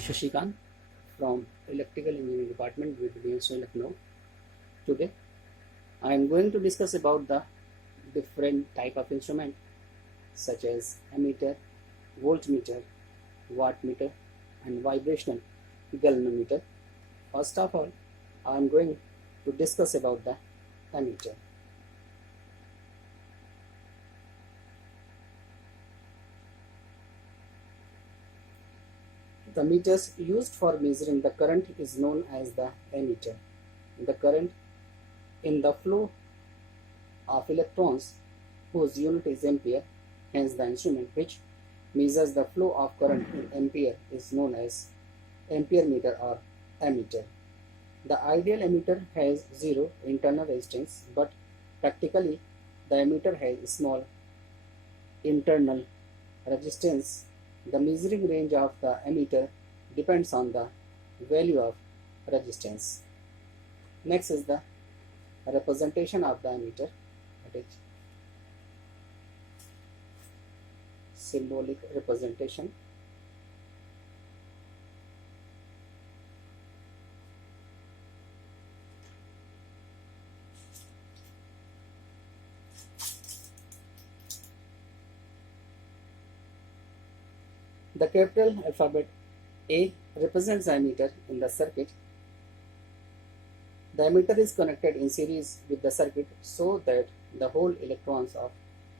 Shashikant from Electrical Engineering Department with DNC Lucknow. Today, I am going to discuss about the different type of instrument such as ammeter, voltmeter, wattmeter, and vibrational galvanometer. First of all, I am going to discuss about the ammeter. The meters used for measuring the current is known as the ammeter. The current in the flow of electrons whose unit is ampere, hence the instrument which measures the flow of current in ampere is known as ampere meter or ammeter. The ideal ammeter has zero internal resistance, but practically the ammeter has small internal resistance. The measuring range of the ammeter depends on the value of resistance. Next is the representation of the ammeter, that is symbolic representation. The capital alphabet A represents the ammeter in the circuit. The ammeter is connected in series with the circuit so that the whole electrons of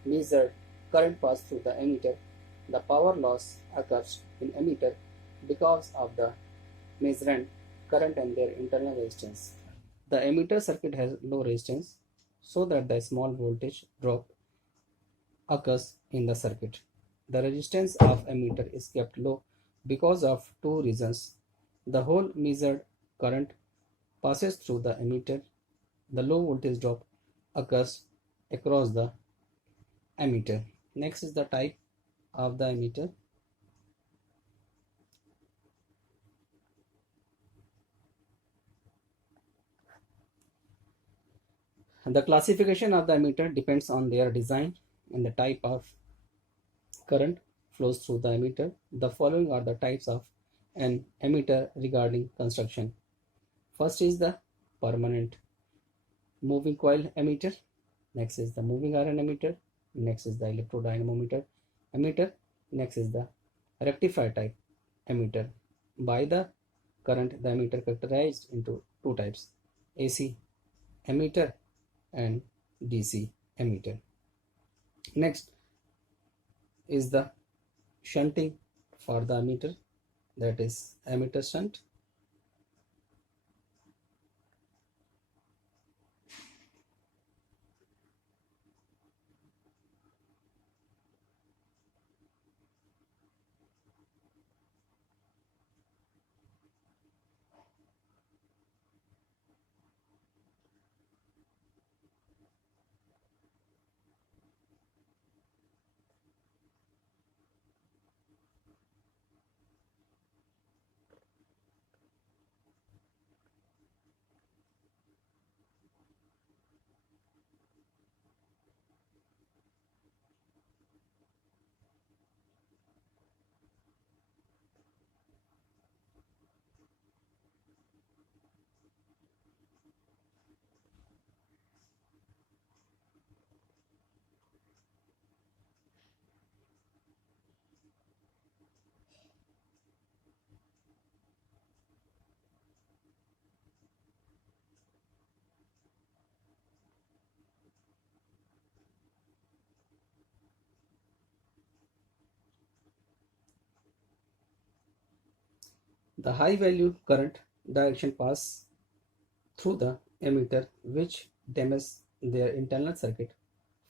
measured current pass through the ammeter. The power loss occurs in ammeter because of the measurement current and their internal resistance. The ammeter circuit has low resistance so that the small voltage drop occurs in the circuit. The resistance of ammeter is kept low because of two reasons. The whole measured current passes through the ammeter. The low voltage drop occurs across the ammeter. Next is the type of the ammeter. The classification of the ammeter depends on their design and the type of current flows through the ammeter. The following are the types of an ammeter regarding construction. First is the permanent moving coil ammeter. Next is the moving iron ammeter. Next is the electrodynamometer ammeter. Next is the rectifier type ammeter. By the current, the ammeter characterized into two types: AC ammeter and DC ammeter. Next is the shunting for the ammeter, that is ammeter shunt. The high value current direction pass through the ammeter which damages their internal circuit.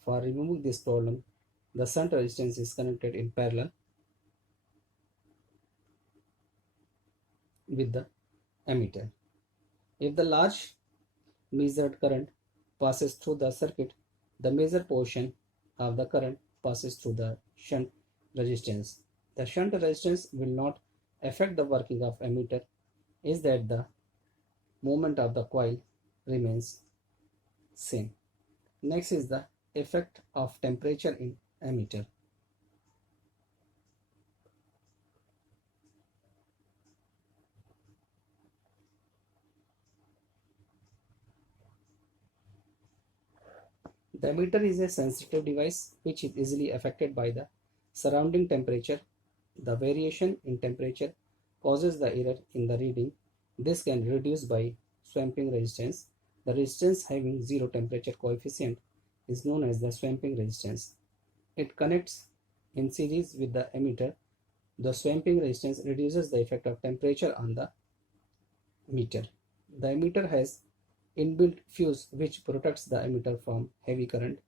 For removing this problem, the shunt resistance is connected in parallel with the ammeter. If the large measured current passes through the circuit, the major portion of the current passes through the shunt resistance. The shunt resistance will not affect the working of ammeter, is that the movement of the coil remains same. Next is the effect of temperature in ammeter. The emitter is a sensitive device which is easily affected by the surrounding temperature. The variation in temperature causes the error in the reading. This can be reduced by swamping resistance. The resistance having zero temperature coefficient is known as the swamping resistance. It connects in series with the emitter. The swamping resistance reduces the effect of temperature on the meter. The emitter has inbuilt fuse which protects the emitter from heavy current.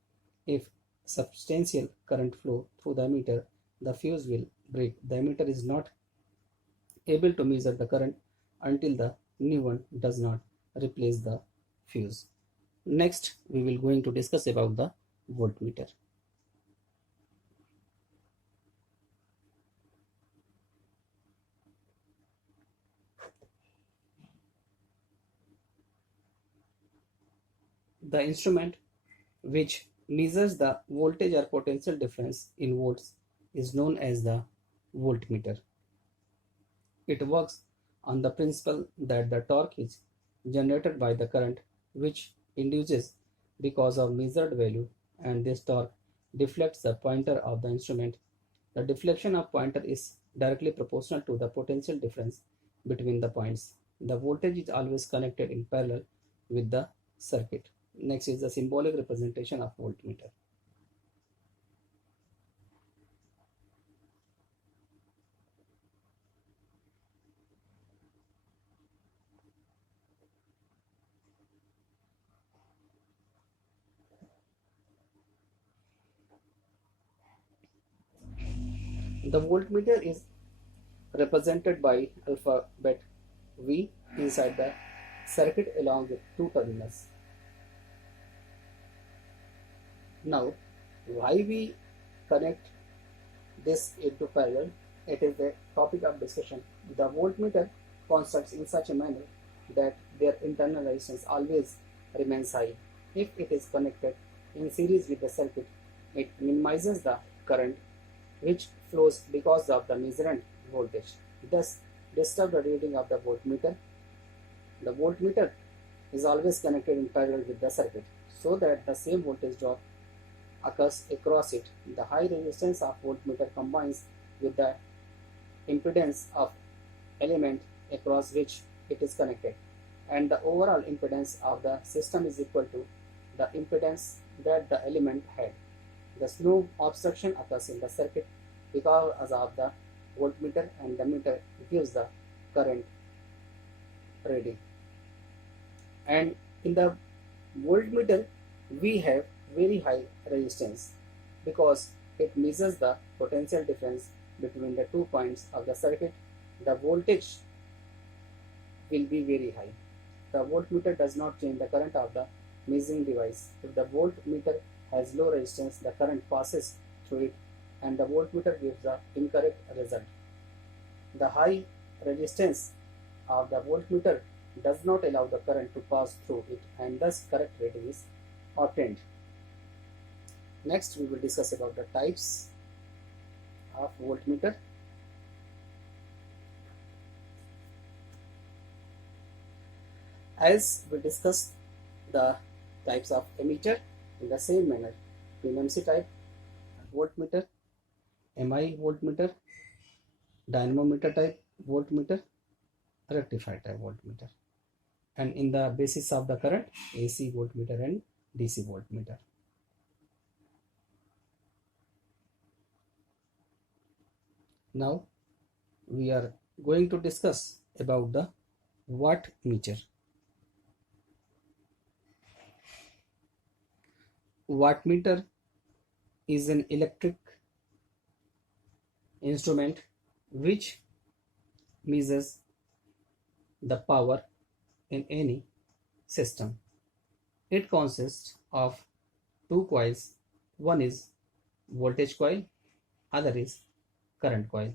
If substantial current flow through the emitter, the fuse will break. The emitter is not able to measure the current until the new one does not replace the fuse. Next, we will going to discuss about the voltmeter. The instrument which measures the voltage or potential difference in volts is known as the voltmeter. It works on the principle that the torque is generated by the current which induces because of measured value, and this torque deflects the pointer of the instrument. The deflection of pointer is directly proportional to the potential difference between the points. The voltage is always connected in parallel with the circuit. Next is the symbolic representation of voltmeter. The voltmeter is represented by alphabet V inside the circuit along with two terminals. Now, why we connect this into parallel? It is the topic of discussion. The voltmeter constructs in such a manner that their internal resistance always remains high. If it is connected in series with the circuit, it minimizes the current which flows because of the measured voltage. Thus, disturb the reading of the voltmeter. The voltmeter is always connected in parallel with the circuit so that the same voltage drop occurs across it. The high resistance of voltmeter combines with the impedance of element across which it is connected, and the overall impedance of the system is equal to the impedance that the element had. Thus, no obstruction occurs in the circuit because of the voltmeter, and the meter gives the current reading. And in the voltmeter, we have very high resistance because it measures the potential difference between the 2 points of the circuit. The voltage will be very high. The voltmeter does not change the current of the measuring device. If the voltmeter has low resistance, the current passes through it and the voltmeter gives the incorrect result. The high resistance of the voltmeter does not allow the current to pass through it, and thus correct reading is obtained. Next, we will discuss about the types of voltmeter. As we discussed the types of emitter, in the same manner, PMMC type voltmeter, MI voltmeter, dynamometer type voltmeter, rectifier type voltmeter, and in the basis of the current, AC voltmeter and DC voltmeter. Now we are going to discuss about the wattmeter. Wattmeter is an electric instrument which measures the power in any system. It consists of two coils. One is voltage coil, other is current coil.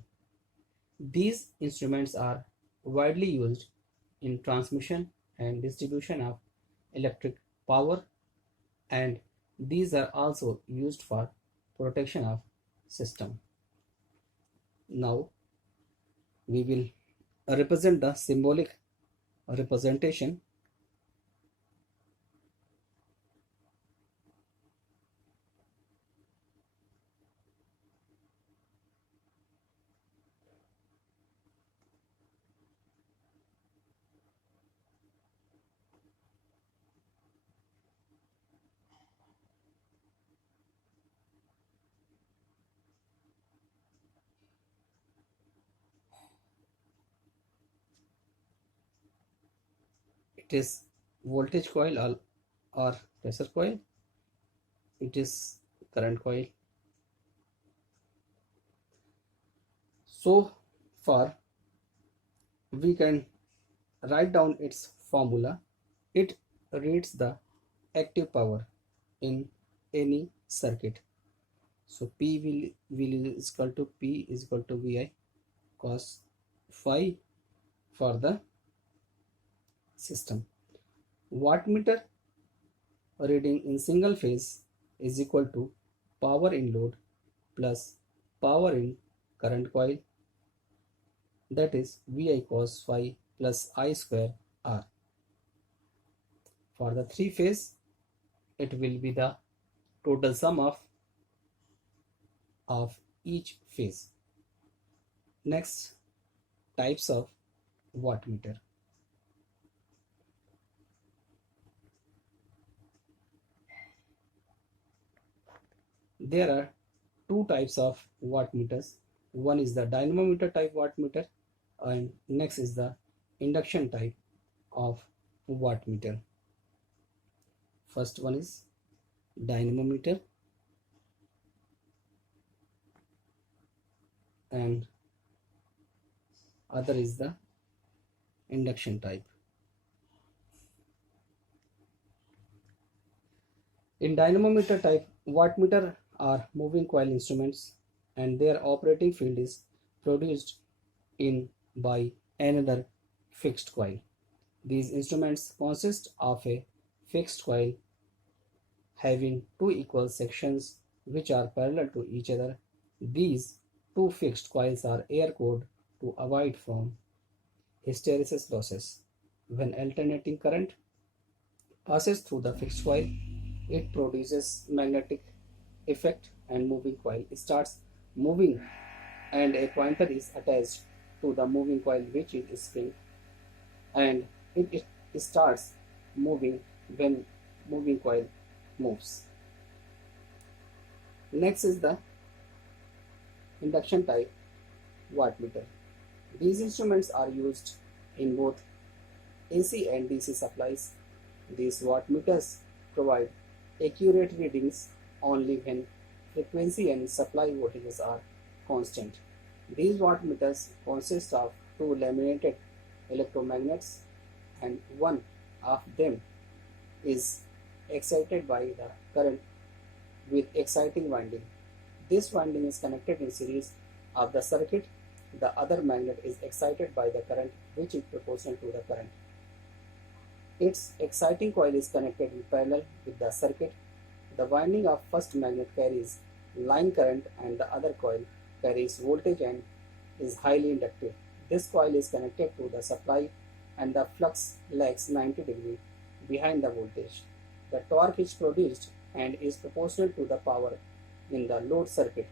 These instruments are widely used in transmission and distribution of electric power, and these are also used for protection of system. Now we will represent the symbolic representation. It is voltage coil or pressure coil. It is current coil. So far we can write down its formula. It reads the active power in any circuit. So will is equal to P is equal to VI cos phi for the system. Wattmeter reading in single phase is equal to power in load plus power in current coil, that is VI cos phi plus I square R. For the three phase, it will be the total sum of each phase. Next, types of wattmeter. There are two types of wattmeters. One is the dynamometer type wattmeter and next is the induction type of wattmeter. First one is dynamometer and other is the induction type. In dynamometer type, wattmeter are moving coil instruments and their operating field is produced in by another fixed coil. These instruments consist of a fixed coil having two equal sections which are parallel to each other. These two fixed coils are air-cooled to avoid from hysteresis losses. When alternating current passes through the fixed coil, it produces magnetic effect and moving coil starts moving and a pointer is attached to the moving coil which is spring and it starts moving when moving coil moves. Next is the induction type wattmeter. These instruments are used in both AC and DC supplies. These wattmeters provide accurate readings only when frequency and supply voltages are constant. These wattmeters consist of two laminated electromagnets and one of them is excited by the current with exciting winding. This winding is connected in series of the circuit. The other magnet is excited by the current which is proportional to the current. Its exciting coil is connected in parallel with the circuit. The winding of first magnet carries line current and the other coil carries voltage and is highly inductive. This coil is connected to the supply and the flux lags 90 degrees behind the voltage. The torque is produced and is proportional to the power in the load circuit.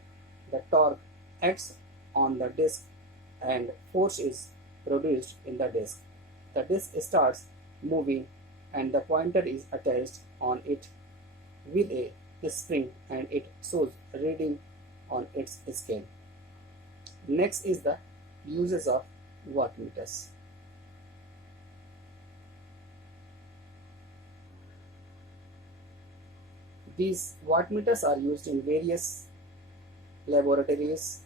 The torque acts on the disc and force is produced in the disc. The disc starts moving and the pointer is attached on it with a spring and it shows reading on its scale. Next is the uses of wattmeters. These wattmeters are used in various laboratories,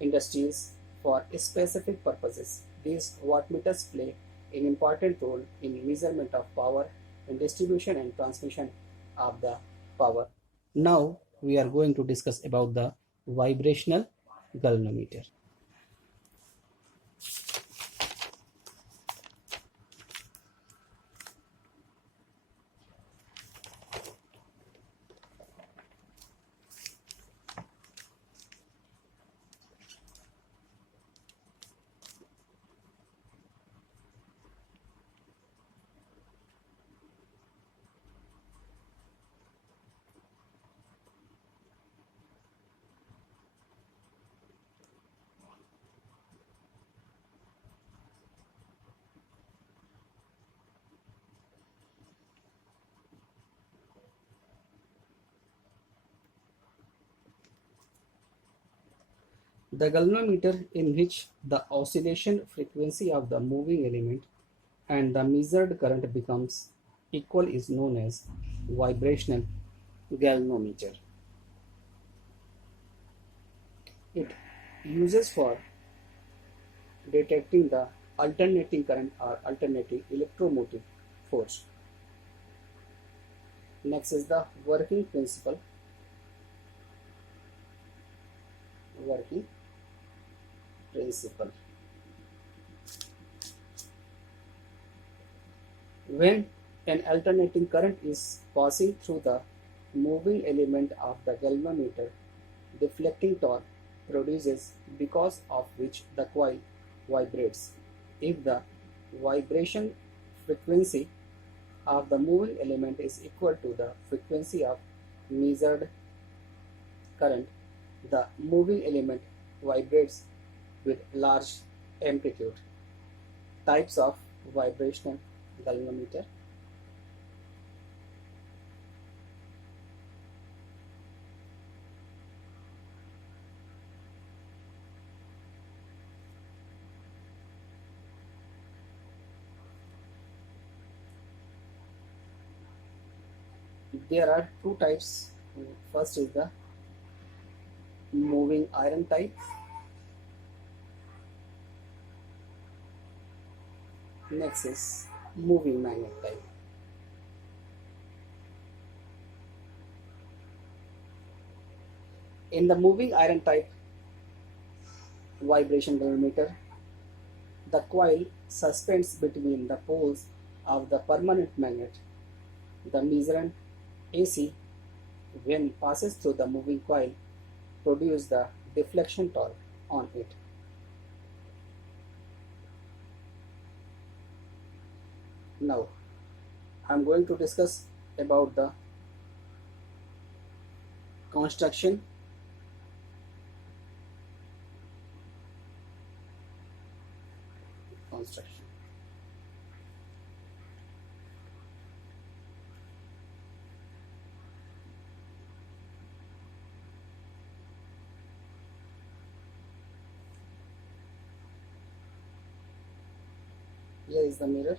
industries for specific purposes. These wattmeters play an important role in measurement of power and distribution and transmission of the power. Now we are going to discuss about the vibrational galvanometer. The galvanometer, in which the oscillation frequency of the moving element and the measured current becomes equal is known as vibrational galvanometer. It uses for detecting the alternating current or alternating electromotive force. Next is the working principle. Working principle. When an alternating current is passing through the moving element of the galvanometer, deflecting torque produces because of which the coil vibrates. If the vibration frequency of the moving element is equal to the frequency of measured current, the moving element vibrates with large amplitude. Types of vibrational galvanometer. There are two types. First is the moving iron type. Next is moving magnet type. In the moving iron type vibration galvanometer, the coil suspends between the poles of the permanent magnet. The measured AC, when passes through the moving coil, produces the deflection torque on it. Now, I am going to discuss about the construction. Construction. Here is the mirror.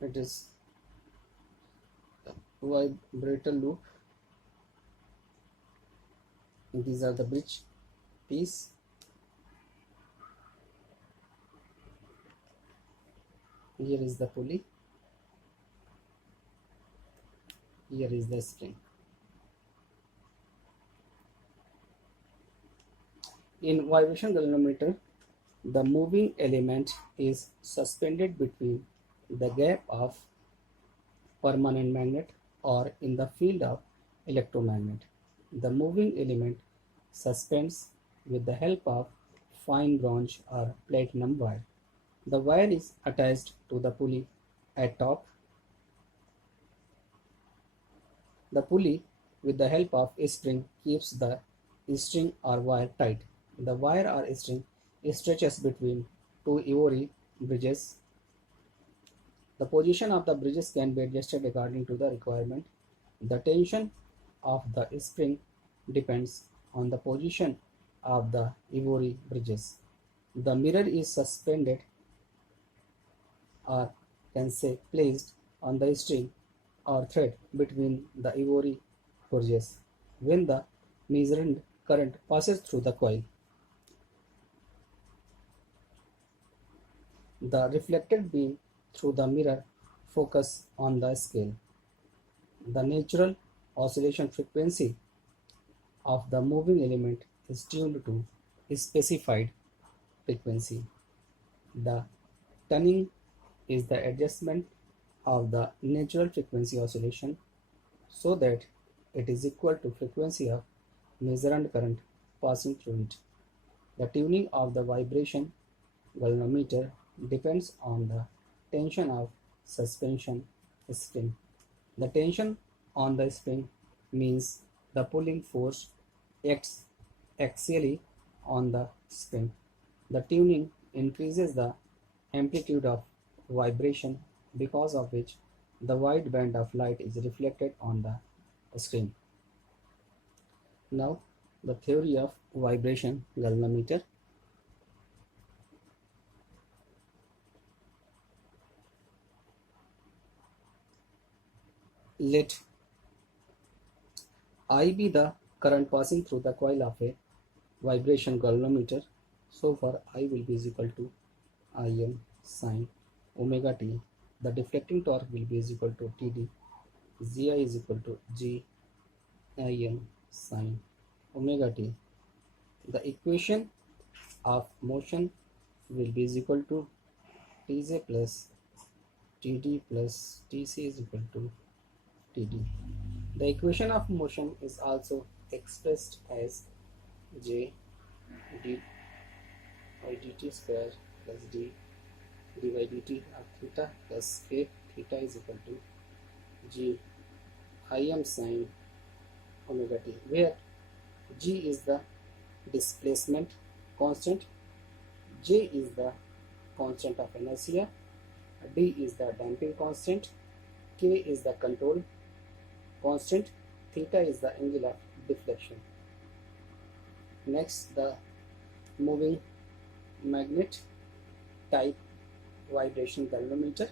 It is vibrator loop. These are the bridge piece. Here is the pulley. Here is the spring. In vibration galvanometer, the moving element is suspended between the gap of permanent magnet or in the field of electromagnet. The moving element suspends with the help of fine bronze or platinum wire. The wire is attached to the pulley at top. The pulley, with the help of a spring, keeps the string or wire tight. The wire or string stretches between two ivory bridges. The position of the bridges can be adjusted according to the requirement. The tension of the spring depends on the position of the ivory bridges. The mirror is suspended or can say placed on the string or thread between the ivory bridges when the measured current passes through the coil. The reflected beam through the mirror focus on the scale. The natural oscillation frequency of the moving element is tuned to a specified frequency. The tuning is the adjustment of the natural frequency oscillation so that it is equal to frequency of measured current passing through it. The tuning of the vibration galvanometer depends on the tension of suspension spring. The tension on the spring means the pulling force acts axially on the screen. The tuning increases the amplitude of vibration, because of which the wide band of light is reflected on the screen. Now, the theory of vibration galvanometer. Let I be the current passing through the coil of a vibration galvanometer. So for I will be is equal to Im sine omega t. The deflecting torque will be is equal to Td. Zi is equal to G Im sine omega t. The equation of motion will be is equal to Tj plus Td plus Tc is equal to Td. The equation of motion is also expressed as J d by dt square plus d by dt of theta plus k. Theta is equal to G Im sine omega t, where G is the displacement constant, J is the constant of inertia, D is the damping constant, K is the control constant, theta is the angle of deflection. Next, the moving magnet type vibration galvanometer.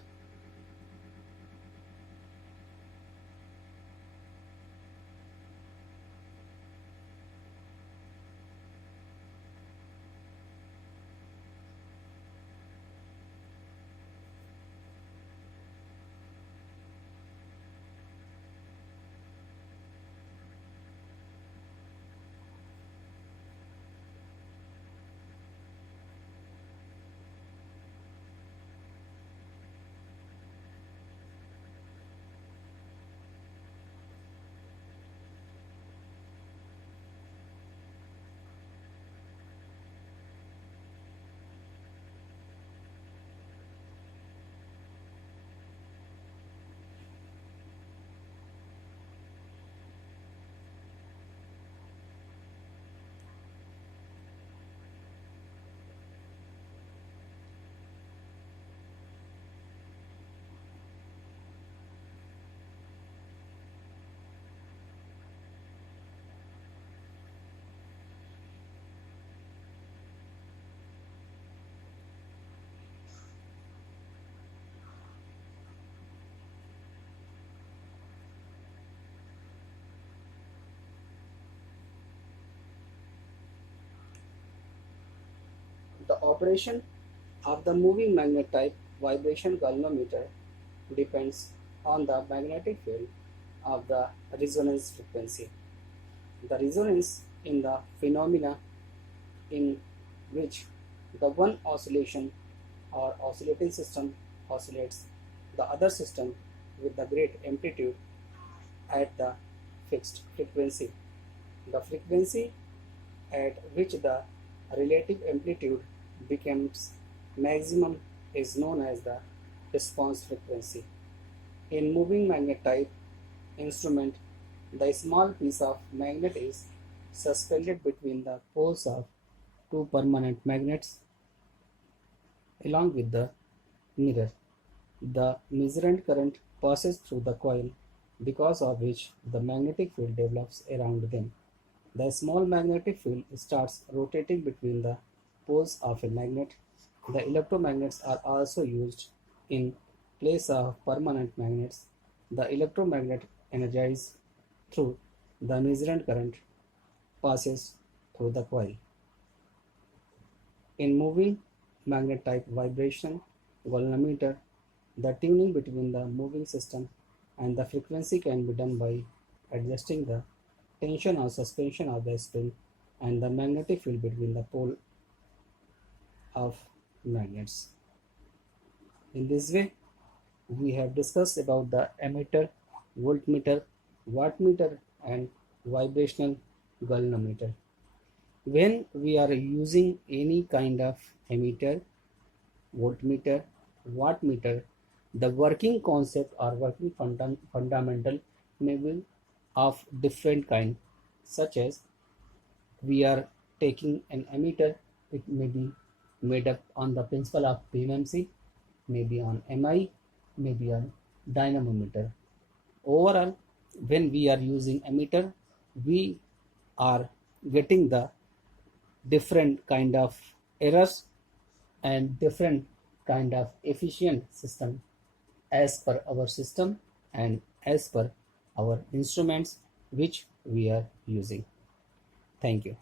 The operation of the moving magnet type vibration galvanometer depends on the magnetic field of the resonance frequency. The resonance in the phenomena in which the one oscillation or oscillating system oscillates the other system with the great amplitude at the fixed frequency. The frequency at which the relative amplitude becomes maximum is known as the response frequency. In moving magnet type instrument, the small piece of magnet is suspended between the poles of two permanent magnets along with the mirror. The measured current passes through the coil, because of which the magnetic field develops around them. The small magnetic field starts rotating between the poles of a magnet. The electromagnets are also used in place of permanent magnets. The electromagnet energized through the measured current passes through the coil. In moving magnet type vibration galvanometer, the tuning between the moving system and the frequency can be done by adjusting the tension or suspension of the spring and the magnetic field between the pole of magnets. In this way, we have discussed about the ammeter, voltmeter, wattmeter and vibrational galvanometer. When we are using any kind of ammeter, voltmeter, wattmeter, the working concept or working fundamental may be of different kind, such as we are taking an emitter, it may be made up on the principle of PMMC, maybe on MI, maybe on dynamometer. Overall, when we are using emitter, we are getting the different kind of errors and different kind of efficient system as per our system and as per our instruments which we are using. Thank you.